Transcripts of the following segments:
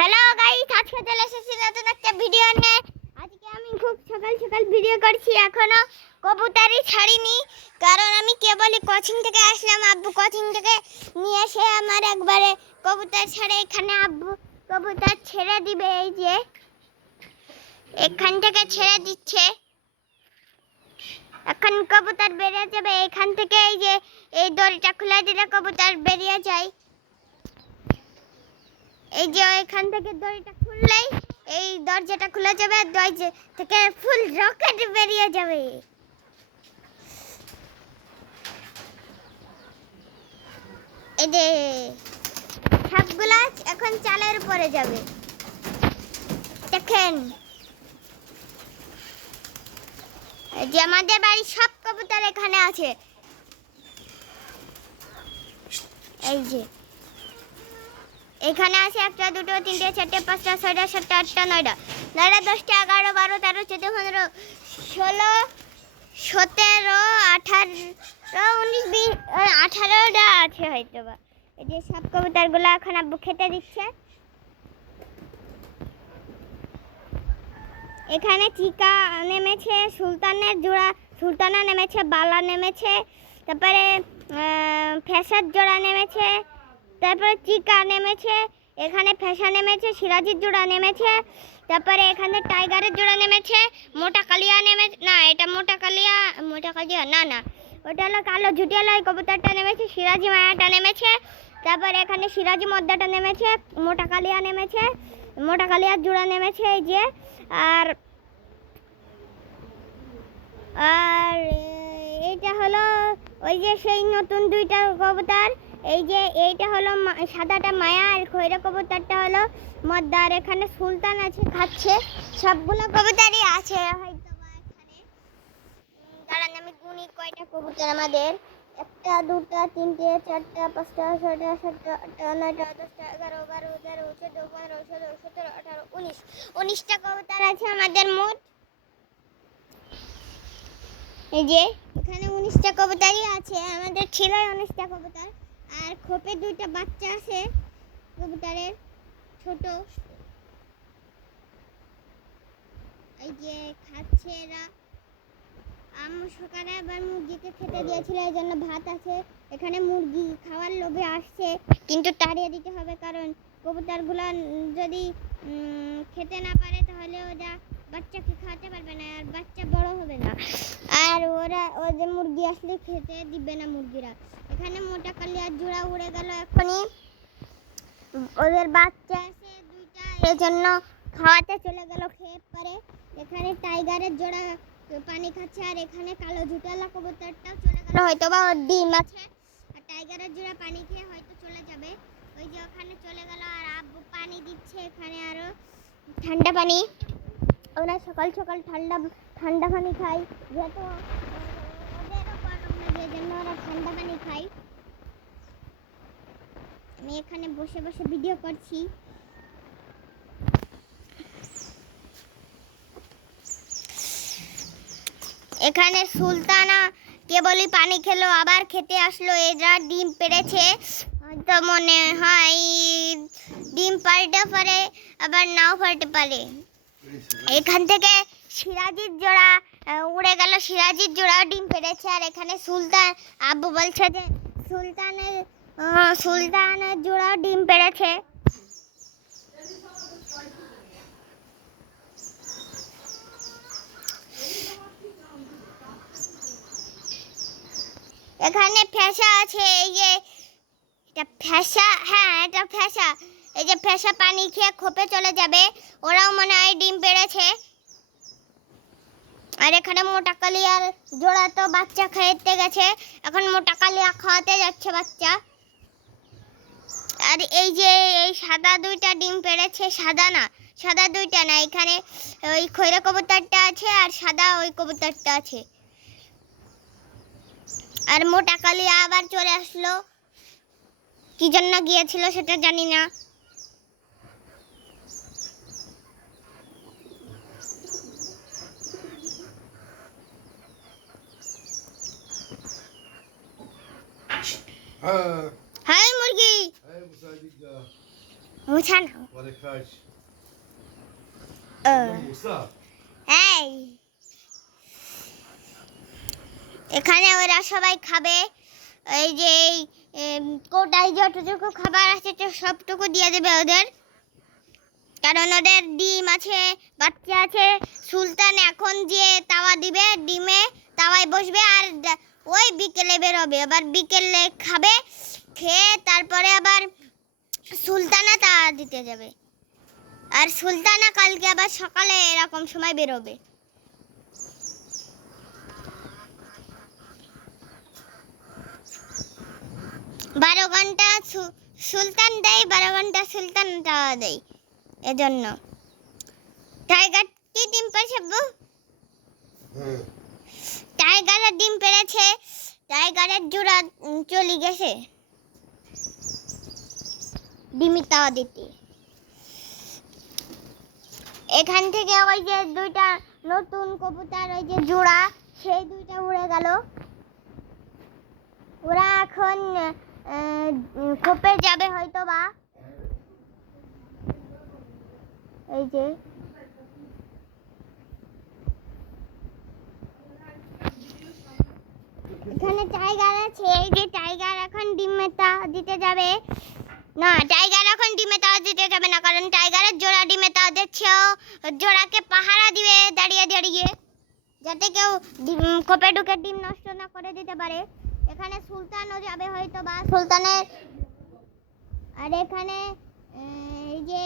Hello guys, আজকে চলে এসেছি নতুন একটা ভিডিও নিয়ে। আজকে আমি খুব সকাল সকাল ভিডিও করছি, এখনো কবুতরই ছাড়িনি, কারণ আমি কেবলই কোচিং থেকে আসলাম। আব্বু কোচিং থেকে নিয়ে এসে আমার একবারে কবুতর ছাড়ে। এখানে আব্বু কবুতর ছেড়ে দিবে, এই যে এখান থেকে ছেড়ে দিচ্ছে। এখন কবুতর বেরিয়ে যাবে এখান থেকে। এই যে এই দড়িটা খুলে দিলে কবুতর বেরিয়ে যায়। এই যে এখান থেকে দড়িটা খুললেই এই দরজাটা খুলে যাবে, দরজা থেকে ফুল রকেট বেরিয়ে যাবে। এই যে সবগুলা এখন চালের উপরে যাবে, দেখেন। এই যে আমাদের বাড়ির সব কবুতর এখানে আছে। এই যে এখানে আছে 1 2 3 4 5 6 7 8 9 9 10 11 12 13 14 15 16 17 18 19 20 18টা আছে হয়তো বা। এই যে সব কবুতরগুলো এখন আব্বু খেতে দিচ্ছে। এখানে চিকা নেমেছে, সুলতানের জোড়া সুলতানা নেমেছে, বালা নেমেছে, তারপরে ফ্যাসার জোড়া নেমেছে, তারপরে চিকা নেমেছে, এখানে ফ্যাসা নেমেছে, সিরাজির জোড়া নেমেছে, তারপরে এখানে টাইগারের জোড়া নেমেছে, মোটা কালিয়া নেমেছে। না, এটা মোটা কালিয়া না না, ওটা হলো কালো ঝুটিয়ালা কবুতরটা নেমেছে, সিরাজি মায়াটা নেমেছে, তারপরে এখানে সিরাজি মদ্দাটা নেমেছে, মোটা কালিয়া নেমেছে, মোটা কালিয়ার জোড়া নেমেছে। এই যে আর আর এইটা হলো ওই যে সেই নতুন দুইটা কবুতর। এই যে এইটা হলো সাদাটা মায়া, আর খয়রা কবুতরটা হলো মদ্দা। আর এখানে সুলতান আছে, খাচ্ছে। সবগুলো কবুতরই আছে হয়তো বা এখানে। দাঁড়ান আমি গুনি কয়টা কবুতর আমাদের। 1 2 3 4 5 6 7 8 9 10 11 12 13 14 15 16 17 18 19টা কবুতর আছে আমাদের মোট। এই যে এখানে 19টা কবুতরই আছে, আমাদের ছিল 19টা কবুতর। আর খোপে 2টা বাচ্চা আছে কবুতরের, ছোট। এই যে খাচ্ছে এরা। আম্মু সকালে আবার মুরগিকে খেতে দিয়েছিল, এই জন্য ভাত আছে। এখানে মুরগি খাওয়ার লোভে আসছে, কিন্তু তাড়িয়ে দিতে হবে, কারণ কবুতরগুলো যদি খেতে না পারে তাহলে ওরা বাচ্চাকে খাওয়াতে পারবে না, আর বাচ্চা বড় হবে না, আর ওদের মুরগি আসলে খেতে দিবে না মুরগিরা। এখানে মোটা কালিয়ার জোড়া উড়ে গেল এখনই, ওদের বাচ্চা আছে 2টা, এই জন্য খাওয়াতে চলে গেল খেয়ে পারে। এখানে টাইগারের জোড়া পানি খাচ্ছে, আর এখানে কালো ঝুটালা কবুতরটাও চলে গেল, হয়তো বা ওর ডিম আছে। আর টাইগারের জোড়া পানি খেয়ে হয়তো চলে যাবে, ওই যে ওখানে চলে গেল। আর আব্বু পানি দিচ্ছে এখানে, আরো ঠান্ডা পানি। ওরা সকাল সকাল ঠান্ডা পানি খায়, যেহেতু ওদেরও গরম লাগে, জন্য ওরা ঠান্ডা পানি খায়। আমি এখানে বসে বসে ভিডিও করছি। এখানে সুলতানা কেবলই পানি খেলো, আবার খেতে আসলো। এরা ডিম পেড়েছে, তো মনে হয় ডিম পাল্টে পারে, আবার নাও পাল্টে পারে। এখান থেকে সিরাজির জোড়া উড়ে গেল, সিরাজির জোড়াও ডিম পেড়েছে। আর এখানে সুলতান, আব্বু বলছে যে সুলতানের জোড়াও ডিম পেড়েছে। এখানে ফ্যাসা আছে, এই যে এটা ফ্যাসা, হ্যাঁ এটা ফ্যাসা। এই যে ফ্যাসা পানি খেয়ে খোপে চলে যাবে, ওরাও মনে হয় ডিম পেড়েছে। আর এখানে মোটা কালিয়ার জোড়া তো বাচ্চা খেতে গেছে, এখন মোটা কালিয়া খাওয়াতে যাচ্ছে বাচ্চা। আর এই যে এই সাদা 2টা ডিম পেড়েছে, সাদা 2টা না, এখানে ওই খয়রা কবুতরটা আছে আর সাদা ওই কবুতরটা আছে। আর মোটা কালিয়া আবার চলে আসলো, কি জন্য গিয়েছিল সেটা জানি না। হাই মুরগি, মুছা নাও। এই এখানে ওরা সবাই খাবে। এই যে কোটায় যতটুকু খাবার আছে তো সবটুকু দিয়ে দেবে ওদের, কারণ ওদের ডিম আছে, বাচ্চা আছে। সুলতান এখন যে তাওয়া দিবে, ডিমে তাওয়ায় বসবে আর ওই বিকেলে বেরোবে, আবার বিকেলে খাবে, খেয়ে তারপরে আবার সুলতানা তাওয়া দিতে যাবে। আর সুলতানা কালকে আবার সকালে এরকম সময় বেরোবে। বারো ঘন্টা সুলতান দেয়, 12 ঘন্টা সুলতান তাওয়া দেয়। এজন্য টাইগার কি ডিম পেড়েছে? টাইগারের ডিম পেড়েছে, টাইগারের জোড়া চলে গেছে ডিমি তাওয়া দিতে। এখান থেকে ওই যে দুইটা নতুন কবুতর, ওই যে জোড়া, সেই দুইটা উড়ে গেল। ওরা এখন খোপে যাবে হয়তো বা। এই যে এখানে টাইগার আছে, এই যে টাইগার এখন ডিমে তাওয়া দিতে যাবে না। টাইগার এখন ডিমে তাওয়া দিতে যাবে না, কারণ টাইগারের জোড়া ডিমে তাওয়া দিচ্ছে। জোড়াকে পাহারা দিবে দাঁড়িয়ে দাঁড়িয়ে, যাতে কেউ খোপে ঢুকে ডিম নষ্ট না করে দিতে পারে। এখানে সুলতানও যাবে হয়তো বা, সুলতানের। আর এখানে এই যে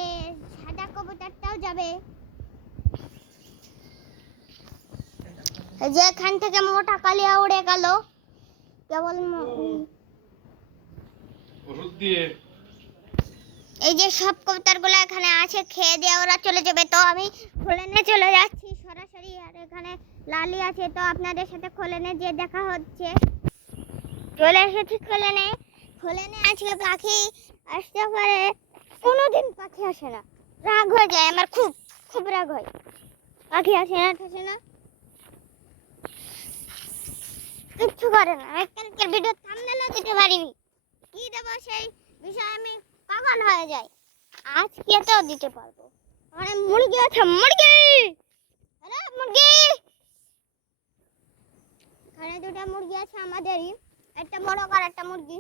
সাদা কবুতরটাও যাবে। যে এখান থেকে মোটা কালিয়া উড়ে গেল কেবল। এই যে সব কবুতরগুলো এখানে আছে, খেয়ে দিয়ে ওরা চলে যাবে। তো আমি খোলেনে চলে যাচ্ছি সরাসরি। আর এখানে লালি আছে, তো আপনাদের সাথে খোলেনে যে দেখা হচ্ছে। চলে এসেছি খোলেনে। খোলেনে আজকে পাখি আসতে পারে, কোনোদিন পাখি আসে না, রাগ হয়ে যায় আমার, খুব খুব রাগ হয়। পাখি আসে না, কিচ্ছু করে না। কালকের ভিডিও থাম্বনেলও দিতে পারিনি, কি দেবো সেই বিষয়ে আমি পাগল হয়ে যাই। আজকে তো দিতে পারবো। মানে মুরগি আছে, মুরগি, আরে মুরগি। এখানে দুটো মুরগি আছে আমাদেরই, একটা বড় আর একটা মুরগি।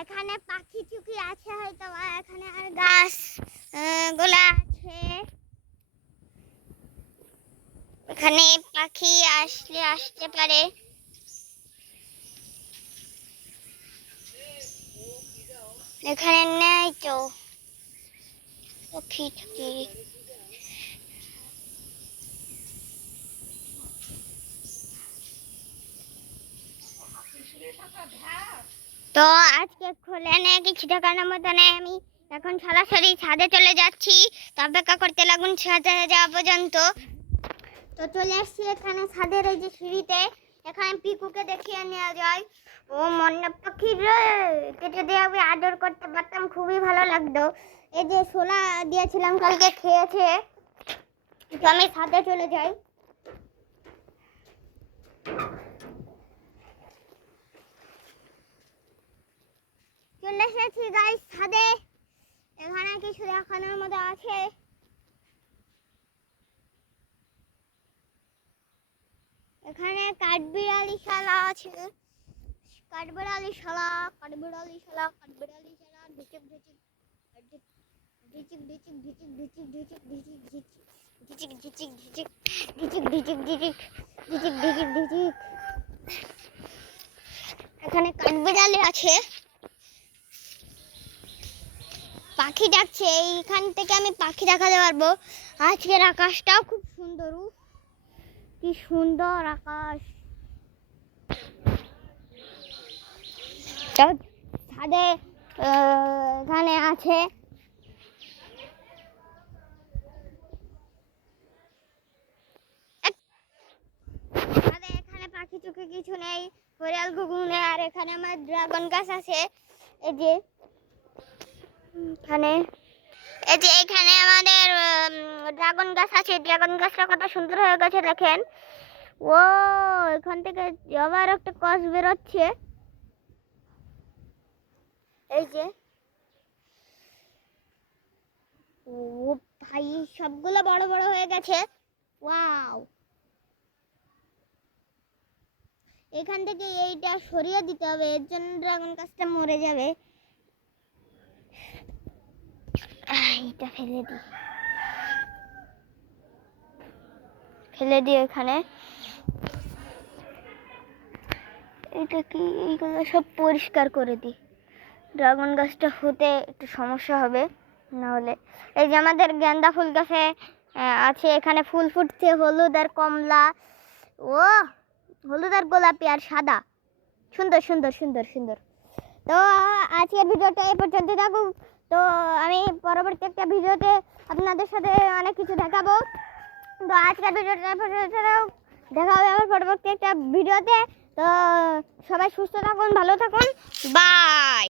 এখানে পাখি চুকি আছে হয়তো, এখানে আর গাছ গোলা আছে। এখানে পাখি আসতে পারে। এখানে নেই তো পাখি চুকি। তো আজকে খোলেনে কিছু টাকার মতো নেই। আমি এখন সরাসরি ছাদে চলে যাচ্ছি, তো অপেক্ষা করতে লাগুন ছাদে যাওয়া পর্যন্ত। তো চলে আসছি এখানে ছাদের এই যে সিঁড়িতে। এখানে পিকুকে দেখিয়ে নেওয়া যায়। ও মন্না পাখি রে, কেটে দিয়ে আমি আদর করতে পারতাম, খুবই ভালো লাগতো। এই যে ছোলা দিয়েছিলাম কালকে, খেয়েছে। তো আমি ছাদে চলে যাই। চলে এসেছি গাইস ছাদে। এখানে কিছু দেখানোর মতো আছে। এখানে কাঠবিড়ালি শালা আছে, কাঠবিড়ালি শালা, কাঠবিড়ালি শালা, কাঠবিড়ালি শালা, ঢিচিক ঢিচিক ঢিচিক ঢিচিক ঢিচিক ঢিচিক ঢিচিক ঢিচিক ঢিচিক ঢিচিক ঢিচিক ঢিচিক ঢিচিক ঢিচিক ঢিচিক ঢিচিক ঢিচিক। এখানে কাঠবিড়ালি আছে, পাখি ডাকছে। এইখান থেকে আমি পাখি দেখাতে পারবো। আজকের আকাশটাও খুব সুন্দর, কি সুন্দর আকাশ। ছাদে এখানে আছে। এখানে পাখি চোখে কিছু নেই, কোরাল ঘুঘু নেই। আর এখানে আমার ড্রাগন গাছ আছে। এই যে এখানে এই যে এখানে আমাদের ড্রাগন গাছ আছে, ড্রাগন গাছটা কত সুন্দর হয়ে গেছে দেখেন। ও এখান থেকে আবার একটা কস বেরোচ্ছে, এই যে। ও ভাই সবগুলো বড় বড় হয়ে গেছে, ওয়াও। এখান থেকে এইটা সরিয়ে দিতে হবে, এর জন্য ড্রাগন গাছটা মরে যাবে। এইটা ফেলে দিই এখানে। এটা কি, এইগুলো সব পরিষ্কার করে দিই, ড্রাগন গাছটা হতে একটু সমস্যা হবে না হলে। এই যে আমাদের গেন্দা ফুল গাছে আছে, এখানে ফুল ফুটছে হলুদ আর কমলা, ও হলুদ আর গোলাপি আর সাদা, সুন্দর সুন্দর সুন্দর সুন্দর। তো আজকের ভিডিওটা এই পর্যন্ত থাকুক। তো আমি পরবর্তী একটা ভিডিওতে আপনাদের সাথে অনেক কিছু দেখাবো। তো আজকের ভিডিওটা এই পর্যন্ত থাকুক, দেখা হবে আবার পরবর্তী একটা ভিডিওতে। তো সবাই সুস্থ থাকুন, ভালো থাকুন, বাই।